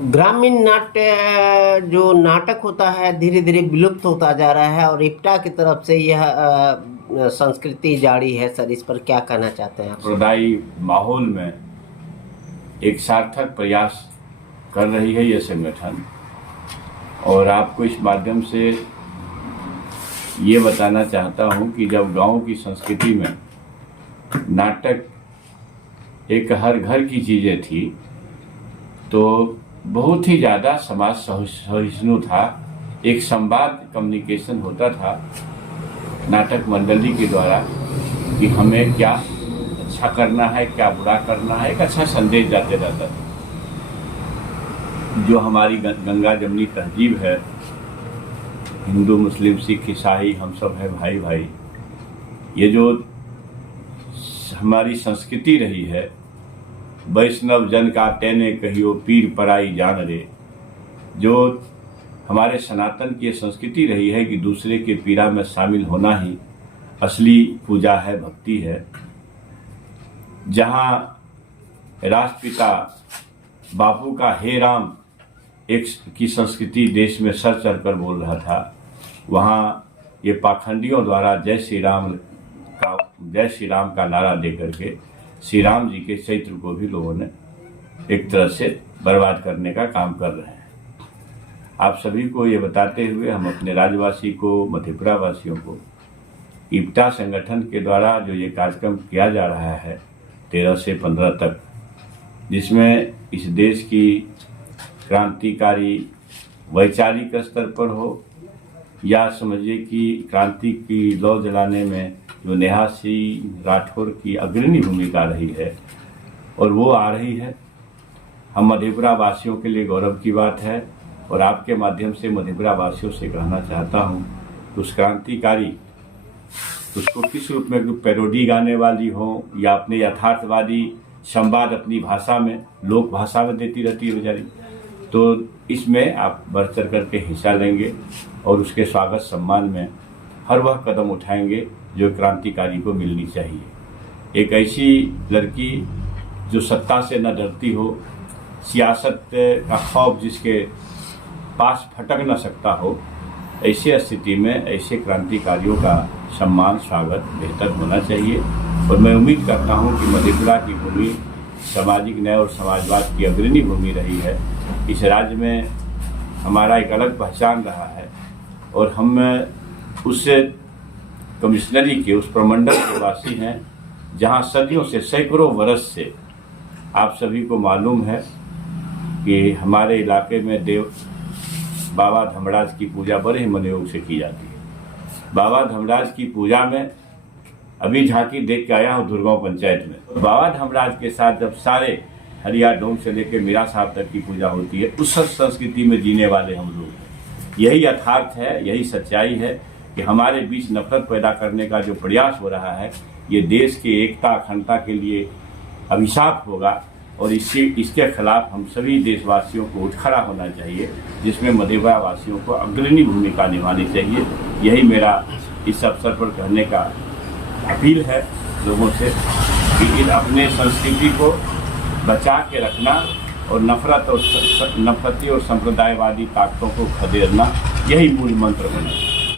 ग्रामीण नाट्य जो नाटक होता है धीरे धीरे विलुप्त होता जा रहा है और इप्टा की तरफ से यह संस्कृति जारी है सर, इस पर क्या कहना चाहते हैं आप? सांप्रदायिक माहौल में एक सार्थक प्रयास कर रही है यह संगठन, और आपको इस माध्यम से ये बताना चाहता हूँ कि जब गांव की संस्कृति में नाटक एक हर घर की चीज़ें थी तो बहुत ही ज़्यादा समाज सहिष्णु था। एक संवाद कम्युनिकेशन होता था नाटक मंडली के द्वारा कि हमें क्या अच्छा करना है, क्या बुरा करना है, एक अच्छा संदेश जाते रहता था। जो हमारी गंगा जमनी तहजीब है, हिंदू मुस्लिम सिख ईसाई हम सब है भाई भाई, ये जो हमारी संस्कृति रही है, वैष्णव जन का तेने कहियो पीर पराई जान रे, जो हमारे सनातन की संस्कृति रही है कि दूसरे के पीड़ा में शामिल होना ही असली पूजा है, भक्ति है। जहाँ राष्ट्रपिता बापू का हे राम एक की संस्कृति देश में सर चढ़ कर बोल रहा था, वहाँ ये पाखंडियों द्वारा जय श्री राम का नारा दे करके श्री राम जी के चरित्र को भी लोगों ने एक तरह से बर्बाद करने का काम कर रहे हैं। आप सभी को ये बताते हुए हम अपने राज्यवासी को, मधेपुरा वासियों को, इप्टा संगठन के द्वारा जो ये कार्यक्रम किया जा रहा है 13 से 15 तक, जिसमें इस देश की क्रांतिकारी वैचारिक स्तर पर हो या समझिए कि क्रांति की लौ जलाने में जो नेहा सिंह राठौर की अग्रणी भूमिका रही है और वो आ रही है, हम मधेपुरा वासियों के लिए गौरव की बात है। और आपके माध्यम से मधेपुरा वासियों से कहना चाहता हूँ कि उस क्रांतिकारी उसको किस रूप में पैरोडी गाने वाली हो या अपने यथार्थवादी संवाद अपनी भाषा में, लोक भाषा में देती रहती है बेचारी, तो इसमें आप बढ़ चढ़ करके हिस्सा लेंगे और उसके स्वागत सम्मान में हर वह कदम उठाएंगे जो क्रांतिकारी को मिलनी चाहिए। एक ऐसी लड़की जो सत्ता से न डरती हो, सियासत का खौफ जिसके पास फटक न सकता हो, ऐसी स्थिति में ऐसे क्रांतिकारियों का सम्मान स्वागत बेहतर होना चाहिए। और मैं उम्मीद करता हूं कि मधेपुरा की भूमि सामाजिक न्याय और समाजवाद की अग्रणी भूमि रही है। इस राज्य में हमारा एक अलग पहचान रहा है और हम उस कमिश्नरी के, उस प्रमंडल के वासी हैं जहां सदियों से, सैकड़ों वर्ष से आप सभी को मालूम है कि हमारे इलाके में बाबा धर्मराज की पूजा बड़े ही मनोयोग से की जाती है। बाबा धर्मराज की पूजा में अभी झांकी देख के आया हूँ दुर्गांव पंचायत में। बाबा धर्मराज के साथ जब सारे हरिया डोम से लेकर मीरा साहब तक की पूजा होती है, उस संस्कृति में जीने वाले हम लोग। यही यथार्थ है, यही सच्चाई है कि हमारे बीच नफरत पैदा करने का जो प्रयास हो रहा है, ये देश की एकता अखंडता के लिए अभिशाप होगा और इसके खिलाफ हम सभी देशवासियों को उठ खड़ा होना चाहिए, जिसमें मधेपुरा वासियों को अग्रणी भूमिका निभानी चाहिए। यही मेरा इस अवसर पर कहने का अपील है लोगों से कि अपने संस्कृति को बचा के रखना और नफरती और संप्रदायवादी ताकतों को खदेड़ना, यही मूल मंत्र होना चाहिए।